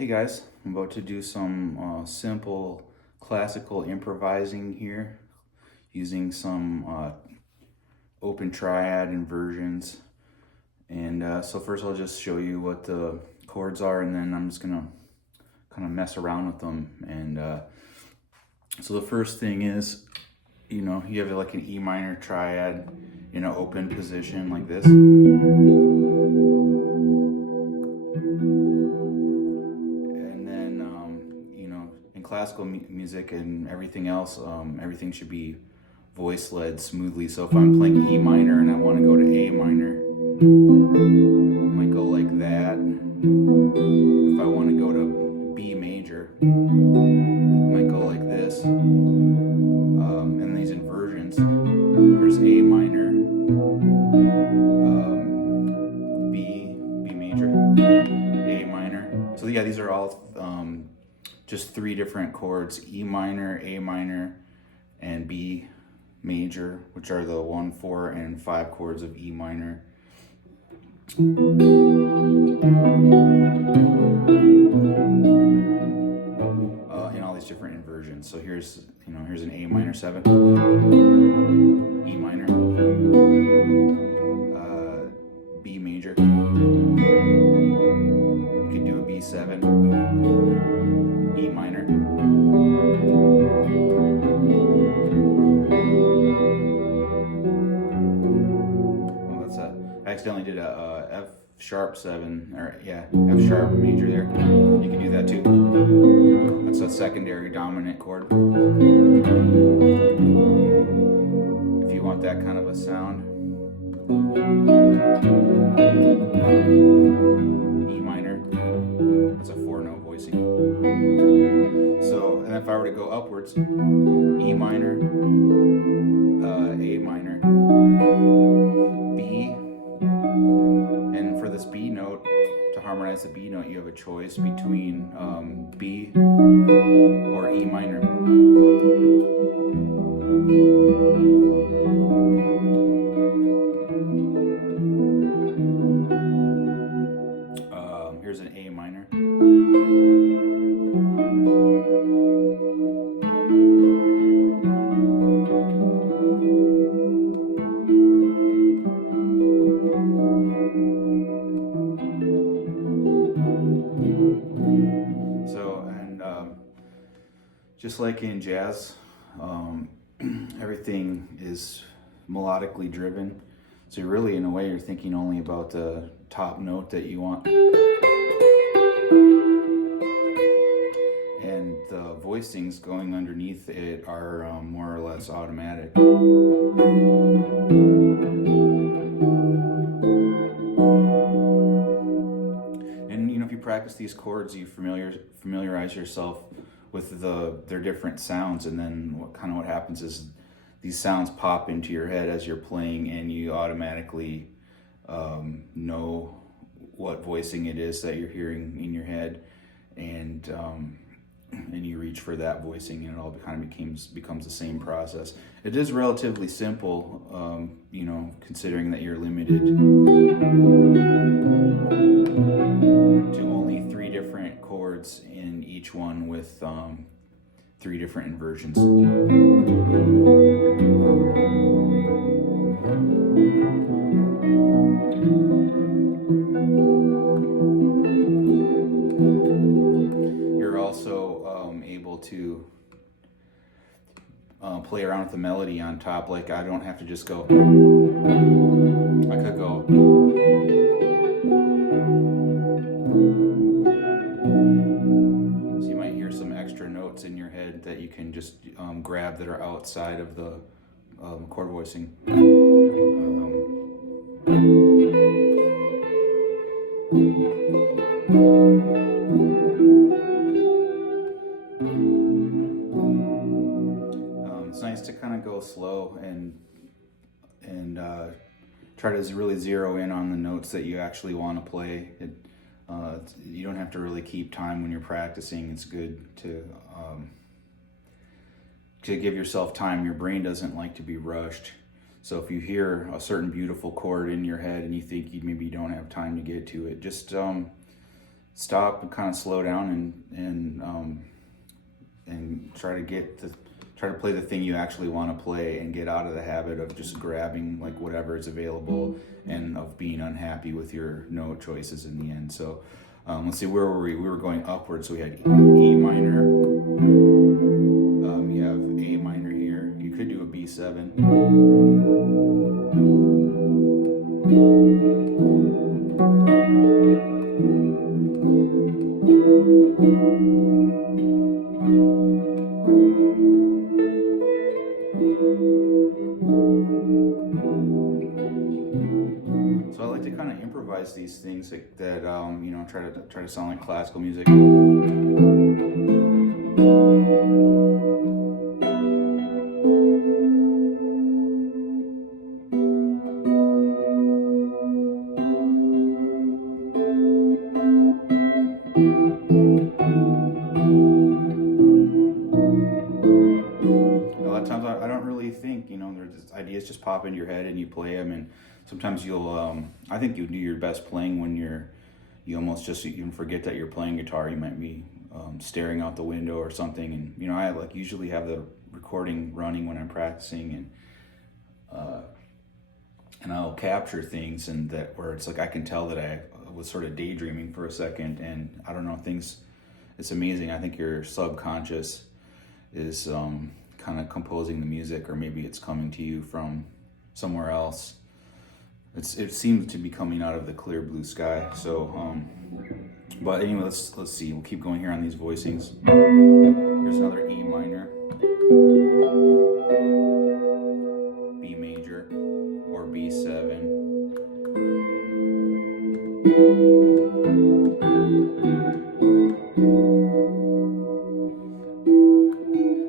Hey guys, I'm about to do some simple classical improvising here using some open triad inversions. And so first I'll just show you what the chords are, and then I'm just gonna kind of mess around with them. And so the first thing is, you have like an E minor triad in an open position like this. Classical music and everything else, everything should be voice led smoothly. So if I'm playing E minor and I want to go to A minor, I might go like that. If I want to go to B major, I might go like this. And these inversions, there's A minor, B major, A minor. So yeah, these are all just three different chords: E minor, A minor, and B major, which are the 1, 4, and 5 chords of E minor. In all these different inversions. So here's an A minor 7, E minor, B major. You could do a B7, E minor. Oh, I accidentally did a F sharp 7, or yeah, F sharp major there. You can do that too. That's a secondary dominant chord. If you want that kind of a sound. E minor, that's a 4-note voicing. So, and if I were to go upwards, E minor, A minor, B, and for this B note, to harmonize the B note, you have a choice between B or E minor. Here's an A minor. Just like in jazz, everything is melodically driven. So really, in a way, you're thinking only about the top note that you want. And the voicings going underneath it are more or less automatic. And if you practice these chords, you familiarize yourself with their different sounds, and then what happens is these sounds pop into your head as you're playing, and you automatically know what voicing it is that you're hearing in your head, and you reach for that voicing, and it all kind of becomes the same process. It is relatively simple, considering that you're limited to only 3 different chords in each one with 3 different inversions. You're also able to play around with the melody on top. Like, I don't have to just go. I could go. So you might hear some extra notes in your head that you can just grab that are outside of the chord voicing. It's nice to kind of go slow and try to really zero in on the notes that you actually want to play. You don't have to really keep time when you're practicing. It's good to give yourself time. Your brain doesn't like to be rushed. So if you hear a certain beautiful chord in your head and you think you maybe don't have time to get to it, just stop and kind of slow down and try to play the thing you actually want to play, and get out of the habit of just grabbing like whatever is available and of being unhappy with your note choices in the end. So let's see, where were we? We were going upwards, so we had E minor. You have A minor here. You could do a B7. So I like to kind of improvise these things that you know, try to sound like classical music. A lot of times I don't really think, you know, there's ideas just pop into your head and you play them, and sometimes you'll I think you do your best playing when you almost just even forget that you're playing guitar. You might be staring out the window or something, and you know, I like usually have the recording running when I'm practicing, and I'll capture things, and that where it's like I can tell that I was sort of daydreaming for a second, and I don't know, things, it's amazing. I think your subconscious is kind of composing the music, or maybe it's coming to you from somewhere else. It seems to be coming out of the clear blue sky. So but anyway, let's see, we'll keep going here on these voicings. Here's another E minor, B major, or B7.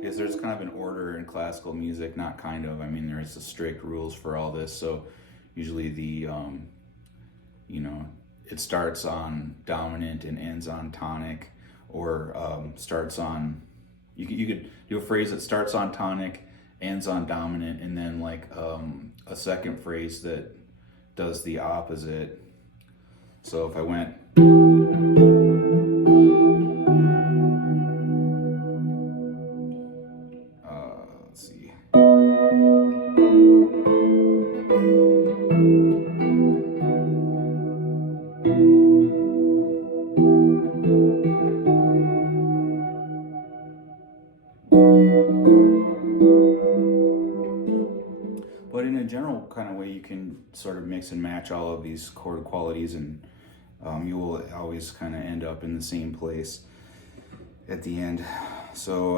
Because there's kind of an order in classical music, not kind of, I mean, there's the strict rules for all this. So usually the you know, it starts on dominant and ends on tonic, or starts on, you could do a phrase that starts on tonic, ends on dominant, and then like a second phrase that does the opposite. So if I went, let's see. But in a general kind of way, you can sort of mix and match all of these chord qualities, and you will always kind of end up in the same place at the end. So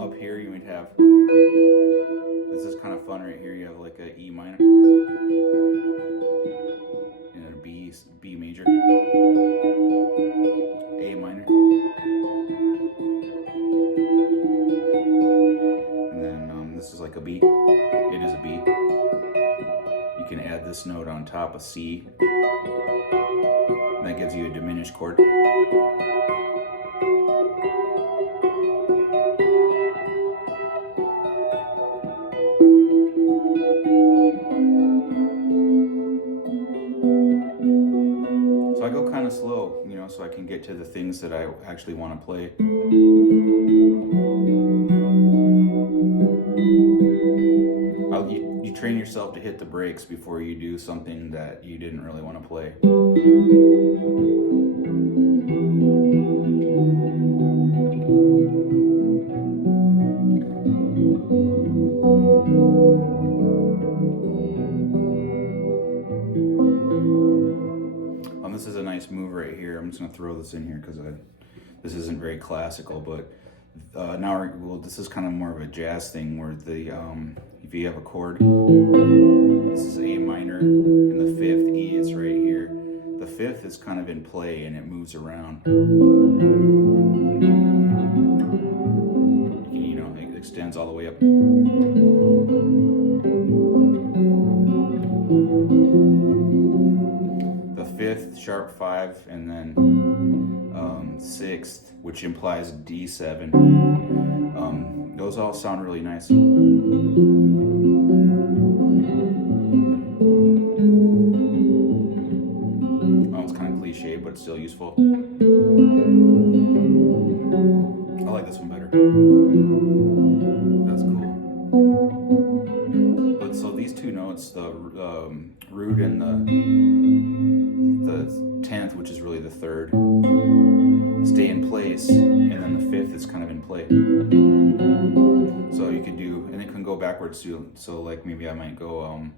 up here you would have, this is kind of fun right here, you have like a E minor and a B major, A minor, and then this is like a B. It is a B. You can add this note on top of C, and that gives you a diminished chord. So I go kind of slow, you know, so I can get to the things that I actually want to play. You train yourself to hit the brakes before you do something that you didn't really want to play. This is a nice move right here. I'm just going to throw this in here because this isn't very classical, but this is kind of more of a jazz thing, where if you have a chord, this is A minor, and the fifth E is right here. The fifth is kind of in play and it moves around. You know, it extends all the way up. The fifth, sharp 5, and then sixth, which implies D7. Those all sound really nice. That's cool. But so these two notes, the root and the 10th, which is really the third, stay in place, and then the 5th is kind of in play. So you could do, and it can go backwards too. So like maybe I might go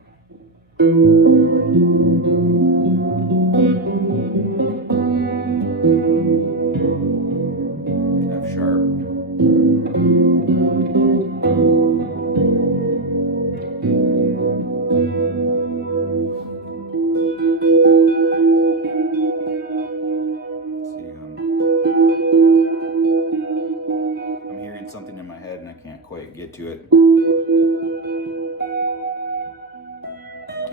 F sharp. I'm hearing something in my head and I can't quite get to it.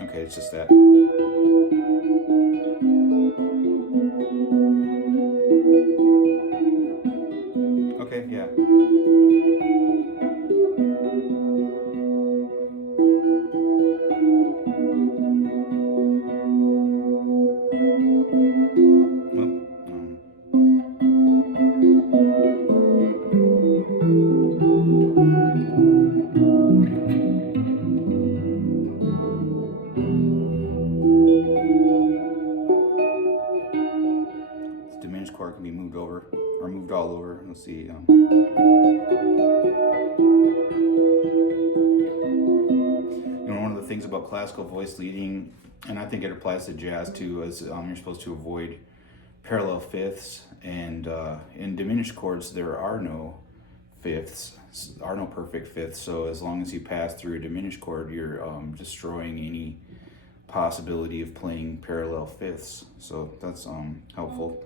Okay, it's just that. Okay, yeah. Diminished chord can be moved over or moved all over. Let's see. You know, one of the things about classical voice leading, and I think it applies to jazz too, is you're supposed to avoid parallel fifths. And in diminished chords, there are no fifths, are no perfect fifths. So as long as you pass through a diminished chord, you're destroying any possibility of playing parallel fifths. So that's helpful.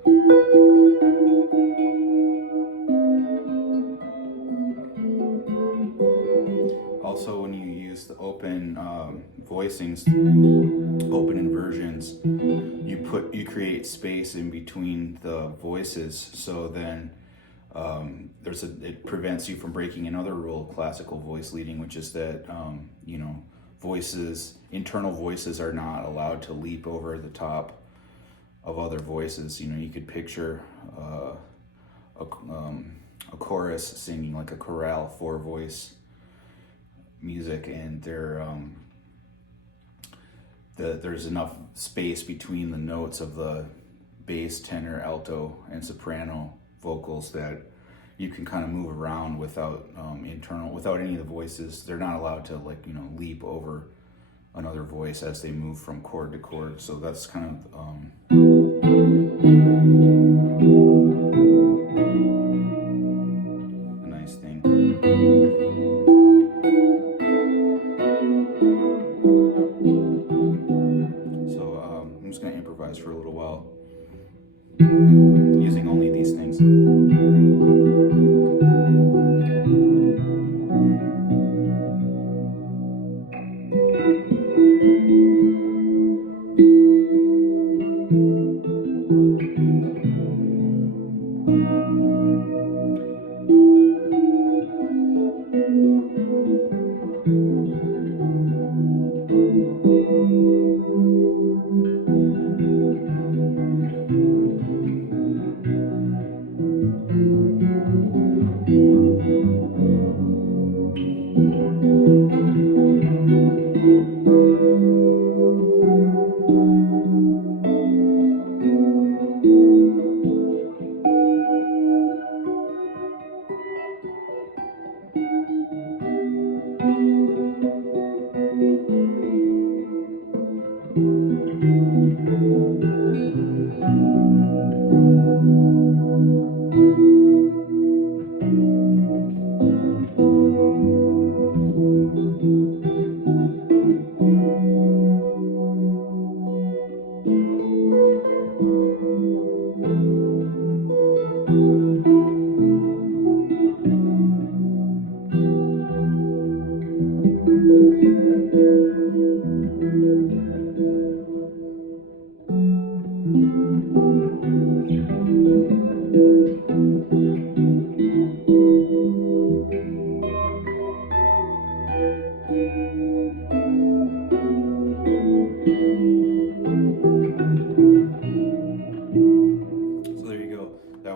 Also, when you use the open voicings, open inversions, you create space in between the voices. So then it prevents you from breaking another rule of classical voice leading, which is that internal voices are not allowed to leap over the top of other voices. You know, you could picture a chorus singing like a chorale 4-voice music, and there's enough space between the notes of the bass, tenor, alto, and soprano vocals that you can kind of move around without any of the voices. They're not allowed to leap over another voice as they move from chord to chord. So that's kind of a nice thing. So I'm just going to improvise for a little while using only these things.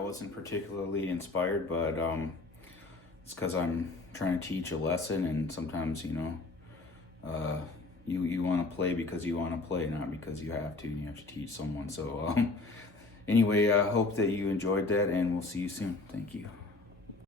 Wasn't particularly inspired, but it's because I'm trying to teach a lesson, and sometimes, you know, you want to play because you want to play, not because you have to, and you have to teach someone. So anyway, I hope that you enjoyed that, and we'll see you soon. Thank you.